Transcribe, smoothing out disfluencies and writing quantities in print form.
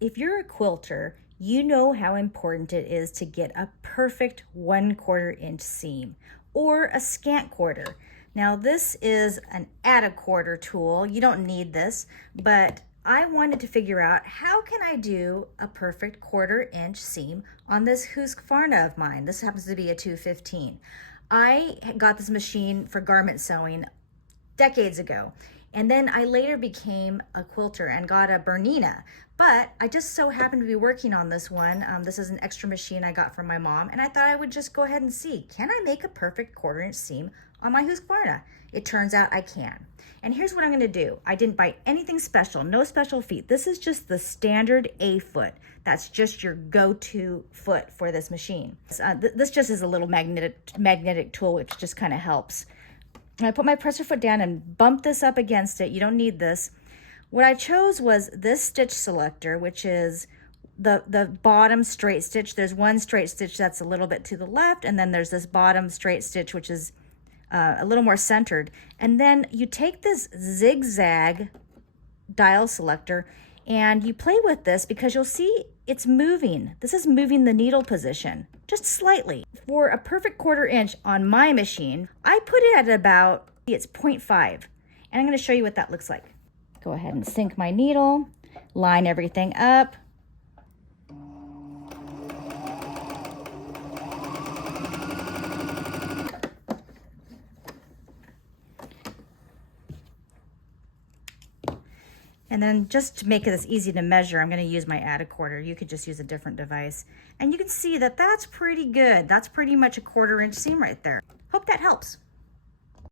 If you're a quilter, you know how important it is to get a perfect 1/4 inch seam or a scant quarter. Now this is an add a quarter tool. You don't need this, but I wanted to figure out how can I do a perfect 1/4 inch seam on this Husqvarna of mine. This happens to be a 215. I got this machine for garment sewing decades ago. And then I later became a quilter and got a Bernina. But I just so happened to be working on this one. This is an extra machine I got from my mom. And I thought I would just go ahead and see, can I make a perfect 1/4 inch seam on my Husqvarna? It turns out I can. And here's what I'm gonna do. I didn't buy anything special, no special feet. This is just the standard A foot. That's just your go-to foot for this machine. This just is a little magnetic tool, which just kind of helps. I put my presser foot down and bump this up against it. You don't need this. What I chose was this stitch selector, which is the bottom straight stitch. There's one straight stitch that's a little bit to the left, and then there's this bottom straight stitch, which is a little more centered. And then you take this zigzag dial selector and you play with this because you'll see it's moving. This is moving the needle position just slightly. For a perfect 1/4 inch on my machine, I put it at about, it's 0.5. And I'm gonna show you what that looks like. Go ahead and sink my needle, line everything up. And then just to make it as easy to measure, I'm gonna use my add a quarter. You could just use a different device. And you can see that that's pretty good. That's pretty much a 1/4 inch seam right there. Hope that helps.